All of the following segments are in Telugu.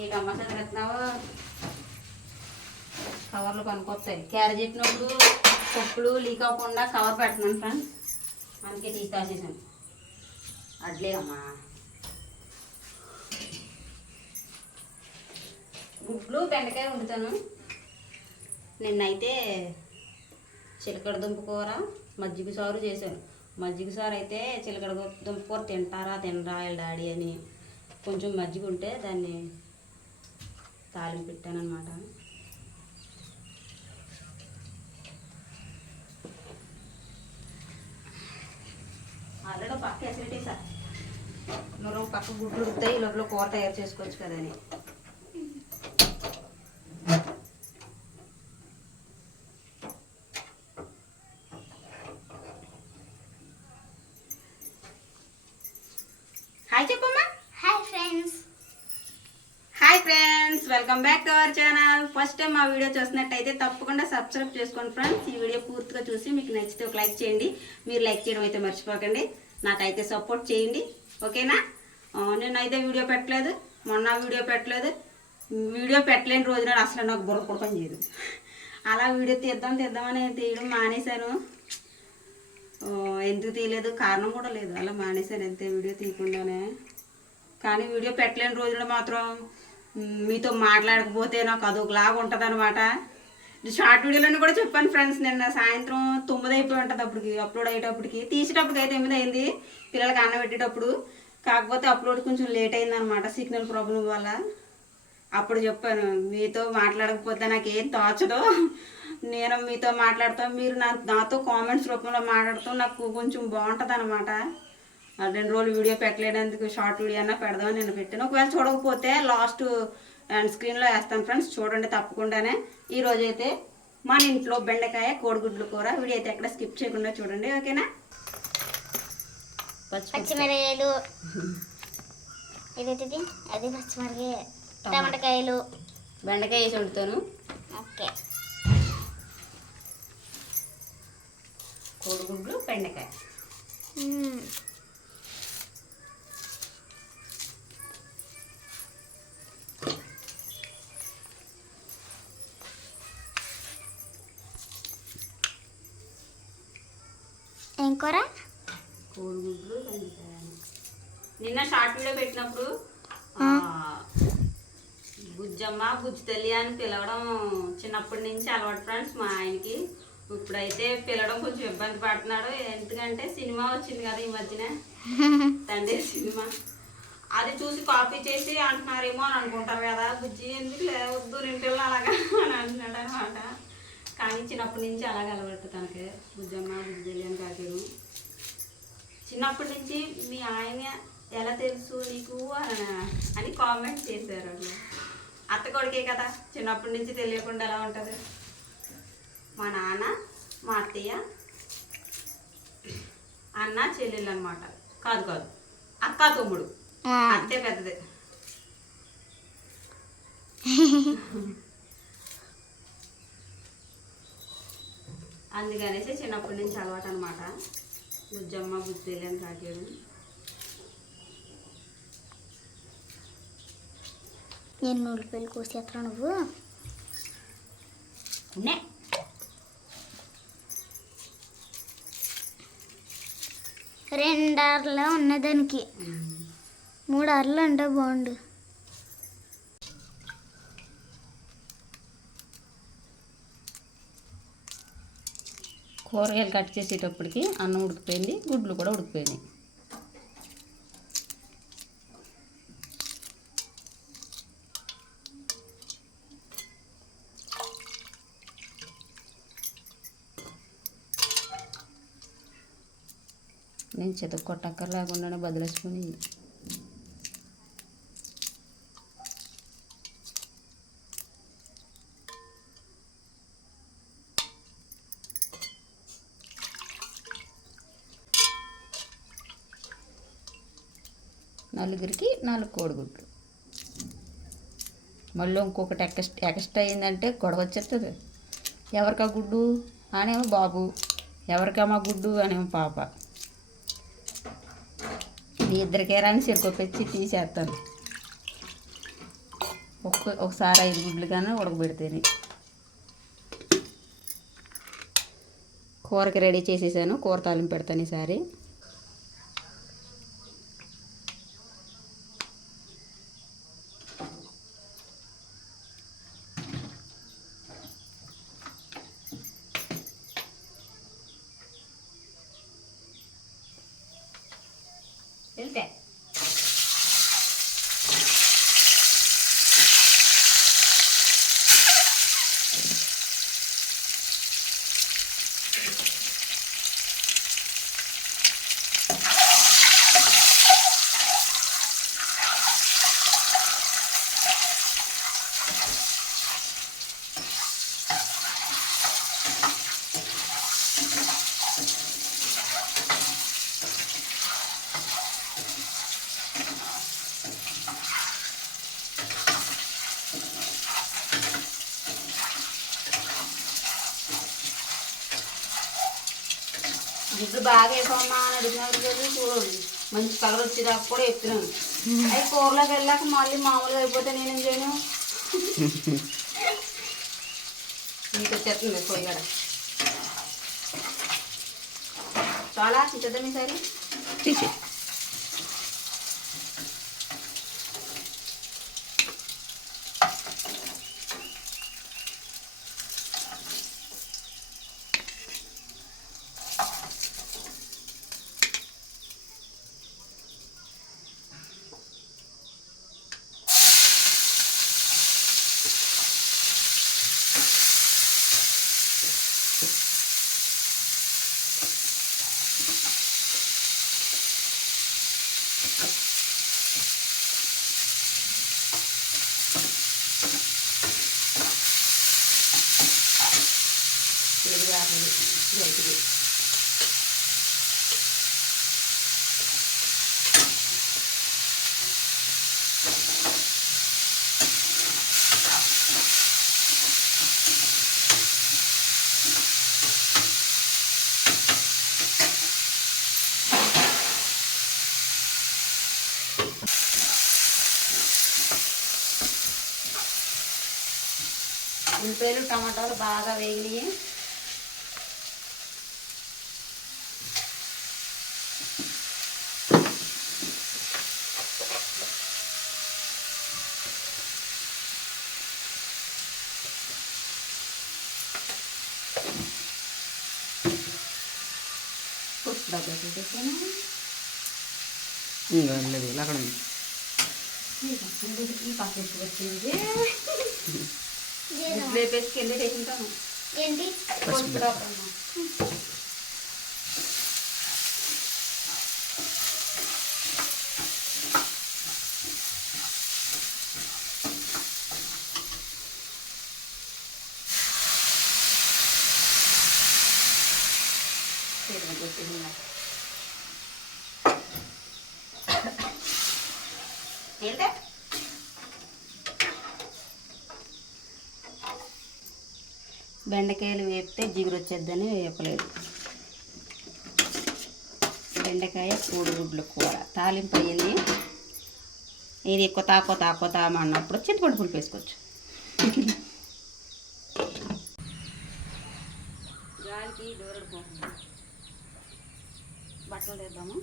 ఈ టమాటాలు పెట్టినావు కవర్లు పనికొస్తాయి. క్యారెట్ చెప్పినప్పుడు పప్పులు లీక్ అవ్వకుండా కవర్ పెడుతున్నాను ఫ్రెండ్స్, అందుకే తీసి తాసేసాను. అడ్లే అమ్మా గుడ్లు బెండకాయ వండుతాను. నిన్నైతే చిలకడ దుంప కూర మజ్జిగ సారు చేశాను. మజ్జిగ సారు అయితే చిలకడ దుంప కూర తింటారా తినరా డాడీ అని కొంచెం మజ్జిగ ఉంటే దాన్ని తాలింపు పెట్టాను అనమాట. ఆల్రెడీ పక్క ఫెసిలిటీ సార్ మరో పక్క గుడ్లు ఉడుతాయి, లోపల కూర తయారు చేసుకోవచ్చు కదని. హాయ్ చెప్పమ్మా. Hi friends. Hi friends, welcome back to our channel. First time మా వీడియో చూసినట్టయితే తప్పకుండా సబ్స్క్రైబ్ చేసుకోండి ఫ్రెండ్స్. ఈ వీడియో పూర్తిగా చూసి మీకు నచ్చితే ఒక లైక్ చేయండి. మీరు లైక్ చేయడం అయితే మర్చిపోకండి, నాకైతే సపోర్ట్ చేయండి ఓకేనా. నేనైతే వీడియో పెట్టలేదు, మొన్న వీడియో పెట్టలేదు. వీడియో పెట్టలేని రోజున అసలు నాకు బుర్ర కూడా పని చేయదు. అలా వీడియో తీద్దామని తీయడం మానేశాను. ఎందుకు తీయలేదు కారణం కూడా లేదు, అలా మానేశాను అంతే వీడియో తీయకుండానే. కానీ వీడియో పెట్టలేని రోజున మాత్రం మీతో మాట్లాడకపోతే నాకు అదొకలాగా ఉంటుంది అనమాట. షార్ట్ వీడియోలోనే కూడా చెప్పాను ఫ్రెండ్స్, నిన్న సాయంత్రం 9 అయిపోయి ఉంటుంది అప్పటికి, అప్లోడ్ అయ్యేటప్పటికి. తీసేటప్పటికి అయితే 8 అయింది పిల్లలకి అన్నం పెట్టేటప్పుడు. కాకపోతే అప్లోడ్ కొంచెం లేట్ అయింది అనమాట సిగ్నల్ ప్రాబ్లం వల్ల. అప్పుడు చెప్పాను మీతో మాట్లాడకపోతే నాకేం తోచదు, నేను మీతో మాట్లాడతాను, మీరు నాతో కామెంట్స్ రూపంలో మాట్లాడుతూ నాకు కొంచెం బాగుంటుంది అనమాట. 2 రోజులు వీడియో పెట్టలేనందుకు షార్ట్ వీడియో అన్నా పెడదామని నేను పెట్టాను. ఒకవేళ చూడకపోతే లాస్ట్ అండ్ స్క్రీన్లో వేస్తాను ఫ్రెండ్స్, చూడండి తప్పకుండానే. ఈరోజు అయితే మన ఇంట్లో బెండకాయ కోడిగుడ్లు కూర. వీడియో అయితే ఎక్కడ స్కిప్ చేయకుండా చూడండి ఓకేనా. పచ్చిమిరకాయలు, ఇదేంటిది అది పచ్చిమిరకాయ, టమాటకాయలు, బెండకాయ వేసి వండుతాను. ఓకే. కోడిగుడ్లు బెండకాయ. ఏం కూర? కోడిగుడ్లు బెండకాయ. నిన్న షార్ట్ వీడియో పెట్టినప్పుడు బుజ్జమ్మ బుజ్జి తల్లి అని పిలవడం చిన్నప్పటి నుంచి అలవాటు ఫ్రెండ్స్ మా ఆయనకి. ఇప్పుడైతే పిలవడం కొంచెం ఇబ్బంది పడుతున్నాడు, ఎందుకంటే సినిమా వచ్చింది కదా ఈ మధ్యన, తండ్రి సినిమా. అది చూసి కాపీ చేసి అంటున్నారేమో అని అనుకుంటారు కదా, బుజ్జి ఎందుకు లేవద్దు నింటిల్లో అలాగా అని అంటున్నాడు అనమాట. కానీ చిన్నప్పటి నుంచి అలాగే అలవాటు తనకి, బుజ్జమ్మ బుజ్జి అని కాకేను. చిన్నప్పటి నుంచి మీ ఆయన ఎలా తెలుసు నీకు అని కామెంట్ చేశారు. అత్త కొడుకే కదా, చిన్నప్పటి నుంచి తెలియకుండా ఎలా ఉంటుంది. మా నాన్న మా అత్తయ్య అన్న చెల్లెళ్ళు అనమాట. కాదు అక్క తమ్ముడు, అత్తే పెద్దది. అందుకనేసి చిన్నప్పటి నుంచి అలవాటు అనమాట. బుజ్జమ్మ బుజ్జి అని కాకేడు. నేను నూలిపల్లి కోసేస్తా నువ్వు. 2 అరలు ఉన్నదానికి 3 అరలు అంటే బాగుండు. కూరగాయలు కట్ చేసేటప్పటికి అన్నం ఉడికిపోయింది, గుడ్లు కూడా ఉడికిపోయినాయి. నేను చెత్త కొట్టక్కర్ లేకుండానే బదిలేసుకుని నలుగురికి 4 కోడిగుడ్లు. మళ్ళీ ఇంకొకటి ఎక్స్ట్రా అయిందంటే గొడవ వచ్చేస్తుంది. ఎవరికా గుడ్డు అనేమో బాబు, ఎవరికమ్మా గుడ్డు అనేమో పాప. మీ ఇద్దరికే రాని సిరికొప్పించి తీసేస్తాను. ఒకసారి 5 గుడ్లు కానీ ఉడకబెడితేనే. కూరకి రెడీ చేసేసాను. కూర తాలింపు పెడతాను ఈసారి. వెళ్తే గుడ్లు బాగా వేసామా అని అడిగినారు కదా, చూడండి మంచి కలర్ వచ్చేదాకా కూడా ఎత్తున్నాను. అవి కూరలోకి వెళ్ళాక మళ్ళీ మామూలుగా అయిపోతే నేనేం చేయను. మీకు వచ్చేస్తుంది పొయ్యిగడ. చాలా తీసేద్దాం ఈసారి. తీసే గరిటెలు ఉల్లిపాయలు టమాటాలు బాగా వేగినాయి. అక్కడ ఈ పక్క వచ్చింది లేపేసి కింద వేసుకుంటాను. ఏంటి ఏంటే బెండకాయలు వేపితే జిగురు వచ్చేద్దని వేపలేదు. బెండకాయ కోడిగుడ్ల కూర తాలింపు అయ్యింది. ఇది ఎక్కువ తామన్నప్పుడు చింతపండు పులుపు వేసుకోవచ్చు. గాలికి దూరడిపోతుంది. బట్టలు వేద్దాము.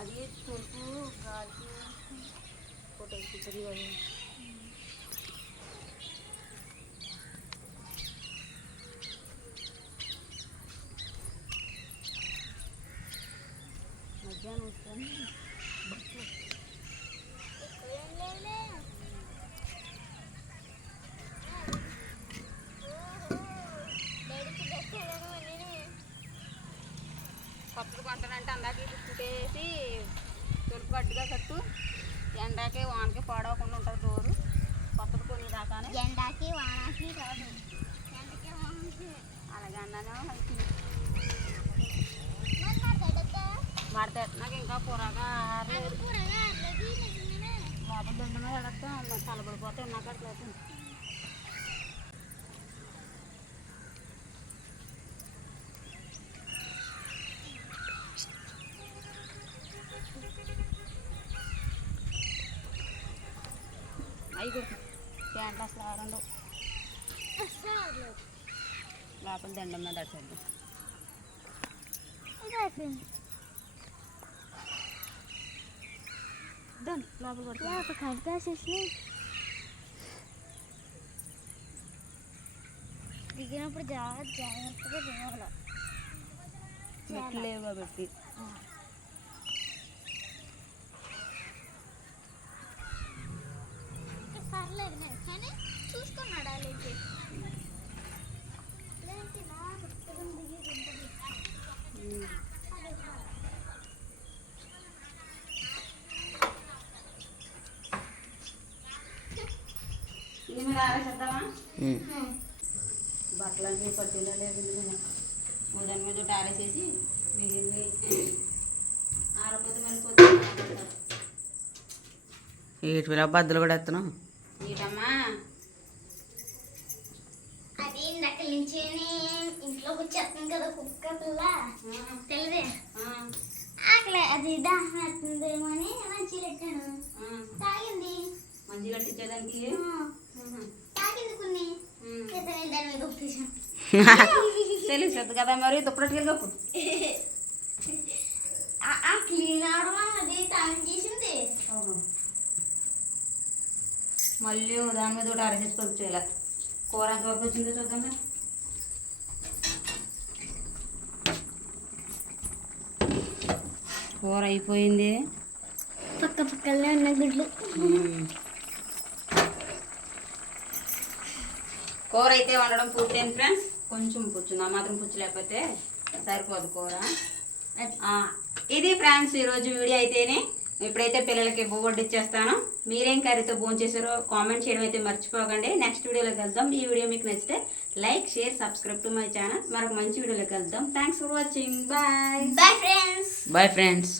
అది తూర్పు గాలికి కొట్టేస్తుంది. మధ్యాహ్నం వస్తాను. కొత్తది కొంటానంటే అందాక చుట్టేసి తొలుపు గట్టిగా కట్టు. ఎండాకి వానకి పాడవకుండా ఉంటుంది డోరు. కొత్తది కొన్ని దాకానే ఎండాకి వానకి కాదు, అలాగే అన్నాను. పడితే నాకు ఇంకా కూరగా ఆరలేదు. లోపల దిండమే ఎడతా తలబడిపోతే నాకు అట్లా అవి ప్యాంట్లు అసలు ఆరండు లోపల దండం మీద అట్టేద్దాం. లోపల పడుతుంది కలిపేసేసి దిగినప్పుడు జాగ్రత్తగా దిగాలి. మెట్లు లేవు కాబట్టి పర్లేదు కానీ చూసుకున్నాడు అలాగే ఇది మీద ఆరేసేద్దామా? బట్టలన్నీ పట్టిలో లేదు దాని మీద ఒకటి ఆరేసేసి మిగిలింది ఆరపోతే వెళ్ళిపోతుంది. వీటి మీద బద్దలు కూడా ఎత్తున్నాం. ఏంటమ్మా అది ఇందాక నుంచి ఇంట్లో వచ్చేస్తుంది కదా కుక్క పిల్ల తెలియదే ఆకలే అది దాహం వేస్తుందేమో అని మంచిగా పెట్టాను. తాగింది మంచిగా అట్టించేదానికి తాగింది కొన్ని దాని మీద ఉప్పేసాను. తెలుస్తుంది కదా మరి దుప్పటికి కప్పు క్లీన్ అవడం అది తాగి చేసింది. మళ్ళీ దాని మీద ఒకటి ఆరేసేసుకొని చేయాలి. కూర ఎంతవరకు వచ్చిందో చూద్దాం. కూర అయిపోయింది. పక్క పక్కనే ఉన్న గుడ్లు కూర అయితే వండడం పూర్తయింది ఫ్రెండ్స్. కొంచెం పుచ్చు ఆ మాత్రం పుచ్చు లేకపోతే సరిపోదు కూర. ఇది ఫ్రెండ్స్ ఈరోజు వీడియో అయితేనే. ఇప్పుడైతే పిల్లలకి బొవ్వొడ్డిచ్చేస్తాను. మీరేం కర్రీతో భోంచేసారో కామెంట్ చేయడం అయితే మర్చిపోకండి. నెక్స్ట్ వీడియోలో కలుద్దాం. ఈ వీడియో మీకు నచ్చితే like share subscribe to my channel. మరొక మంచి వీడియోలో కలుద్దాం. Thanks for watching. Bye bye friends. Bye friends.